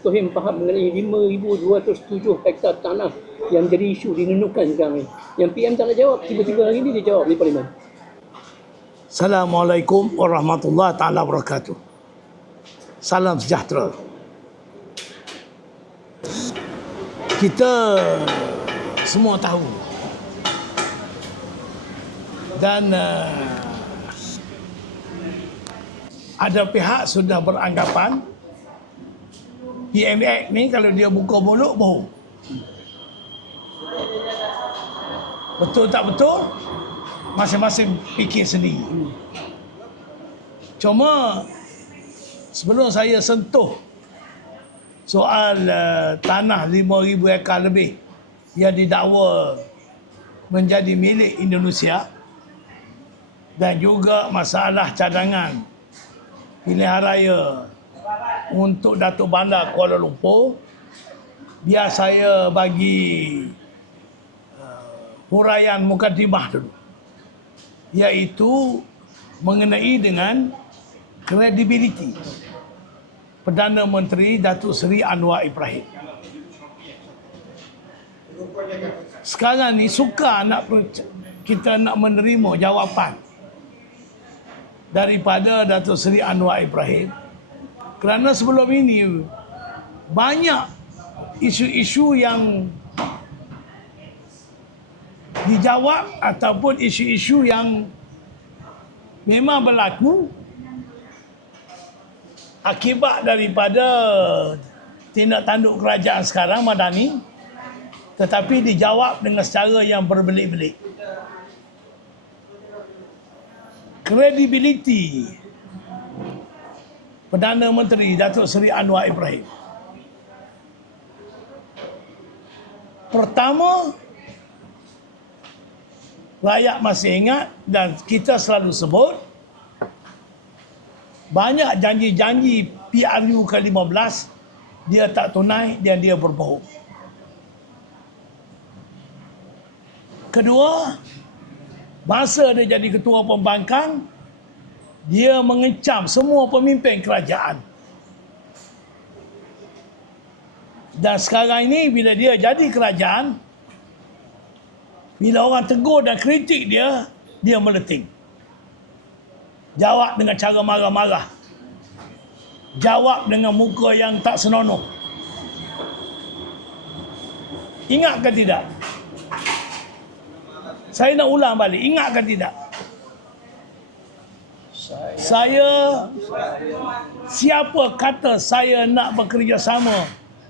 Tohim faham mengenai 5,207 hektar tanah yang jadi isu di Nunukan sekarang ni. Yang PM tak nak jawab, tiba-tiba hari ni dia jawab di Parlimen. Assalamualaikum warahmatullahi taala wabarakatuh. Salam sejahtera. Kita semua tahu dan ada pihak sudah beranggapan PM Act ni kalau dia buka mulut bohong. Betul tak betul? Masing-masing fikir sendiri. Cuma sebelum saya sentuh soal tanah 5,000 ekar lebih yang didakwa menjadi milik Indonesia dan juga masalah cadangan pilihan raya untuk Datuk Bandar Kuala Lumpur, biar saya bagi huraian mukadimah dulu, iaitu mengenai dengan kredibiliti Perdana Menteri Datuk Seri Anwar Ibrahim. Sekarang ni kita nak menerima jawapan daripada Datuk Seri Anwar Ibrahim, kerana sebelum ini banyak isu-isu yang dijawab ataupun isu-isu yang memang berlaku akibat daripada tindak tanduk kerajaan sekarang Madani, tetapi dijawab dengan cara yang berbelit-belit. Kredibiliti Perdana Menteri Datuk Seri Anwar Ibrahim, pertama, rakyat masih ingat dan kita selalu sebut, banyak janji-janji PRU ke-15 dia tak tunai dan dia berbohong. Kedua, masa dia jadi ketua pembangkang, dia mengecam semua pemimpin kerajaan. Dan sekarang ini bila dia jadi kerajaan, bila orang tegur dan kritik dia, dia meleting. Jawab dengan cara marah-marah. Jawab dengan muka yang tak senonoh. Ingat ke tidak? Saya nak ulang balik. Ingat ke tidak? Siapa kata saya nak bekerjasama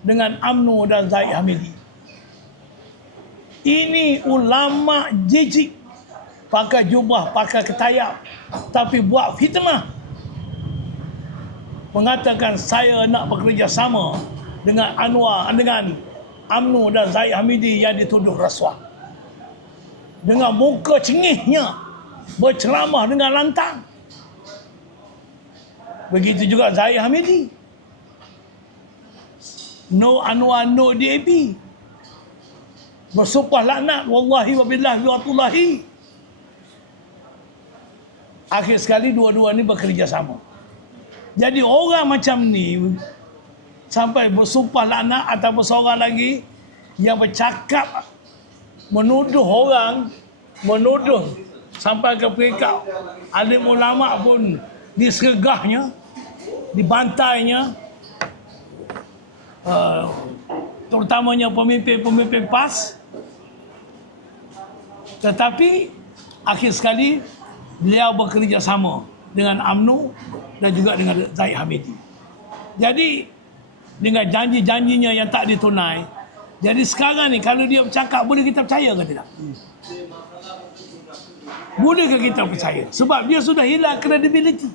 dengan UMNO dan Zahid Hamidi? Ini ulama jijik, pakai jubah, pakai ketayap, tapi buat fitnah. Mengatakan saya nak bekerjasama dengan UMNO dan Zahid Hamidi yang dituduh rasuah. Dengan muka cengihnya berceramah dengan lantang. Begitu juga Zahid Hamidi. No Anwar, no DAP. Bersumpah laknat, wallahi wabillahi watullahi. Akhir sekali dua-dua ni bekerjasama. Jadi orang macam ni sampai bersumpah laknat ataupun seorang lagi yang bercakap menuduh orang, menuduh sampai ke peringkat alim ulama pun disergahnya, dibantainya, terutamanya pemimpin-pemimpin PAS. Tetapi akhir sekali beliau bekerjasama dengan UMNO dan juga dengan Zahid Hamidi. Jadi dengan janji-janjinya yang tak ditunai, jadi sekarang ni kalau dia bercakap, boleh kita percaya ke tidak? Bolehkah kita percaya? Sebab dia sudah hilang kredibiliti.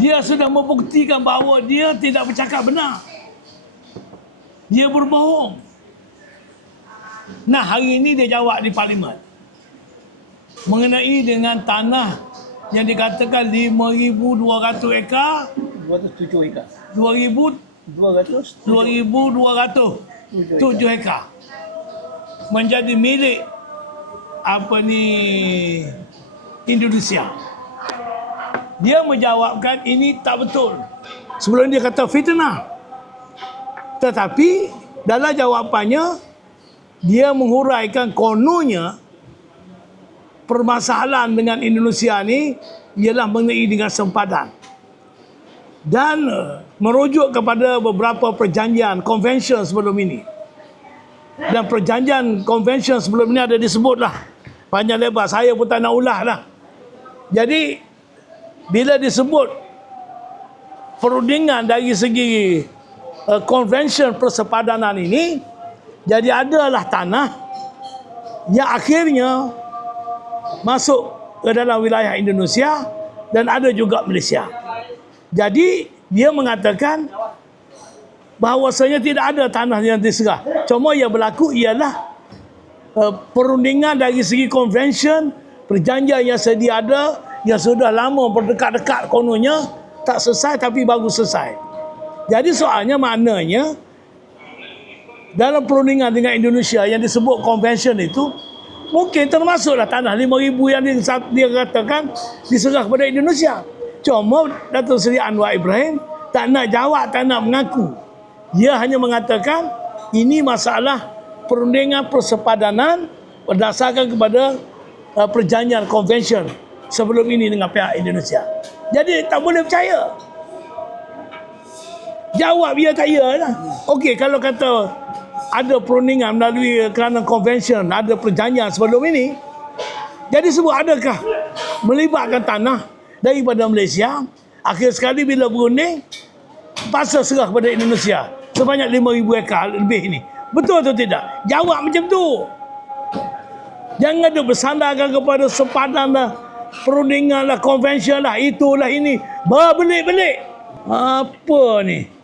Dia sudah membuktikan bahawa dia tidak bercakap benar. Dia berbohong. Nah, hari ini dia jawab di Parlimen mengenai dengan tanah yang dikatakan 5,200 ekar, 207 ekar. 2,207 ekar menjadi milik Indonesia. Dia menjawabkan ini tak betul. Sebelum dia kata fitnah. Tetapi dalam jawapannya dia menguraikan kononnya permasalahan dengan Indonesia ni ialah mengenai dengan sempadan. Dan merujuk kepada beberapa perjanjian convention sebelum ini. Dan perjanjian convention sebelum ini ada disebutlah panjang lebar, saya pun tak nak ulah lah. Jadi bila disebut perundingan dari segi convention persepadanan ini, jadi adalah tanah yang akhirnya masuk ke dalam wilayah Indonesia dan ada juga Malaysia. Jadi dia mengatakan bahawasanya tidak ada tanah yang diserah. Cuma yang berlaku ialah perundingan dari segi convention, perjanjian yang sedia ada, yang sudah lama berdekat-dekat kononnya, tak selesai tapi baru selesai. Jadi soalnya maknanya dalam perundingan dengan Indonesia yang disebut convention itu, mungkin termasuklah tanah 5,000 yang dia katakan diserah kepada Indonesia. Cuma Datuk Seri Anwar Ibrahim tak nak jawab, tak nak mengaku. Dia hanya mengatakan ini masalah perundingan persepadanan berdasarkan kepada perjanjian convention sebelum ini dengan pihak Indonesia. Jadi tak boleh percaya. Jawab dia tak ya lah. Okey, kalau kata ada perundingan melalui kerana convention, ada perjanjian sebelum ini, jadi sebut adakah melibatkan tanah daripada Malaysia, akhir sekali bila berunding paksa serah kepada Indonesia sebanyak 5,000 ekar lebih ini. Betul atau tidak? Jawab macam tu. Jangan duk bersandarkan kepada sempadan lah, perundingan lah, convention lah, itulah ini. Berbelik-belik. Apa ni?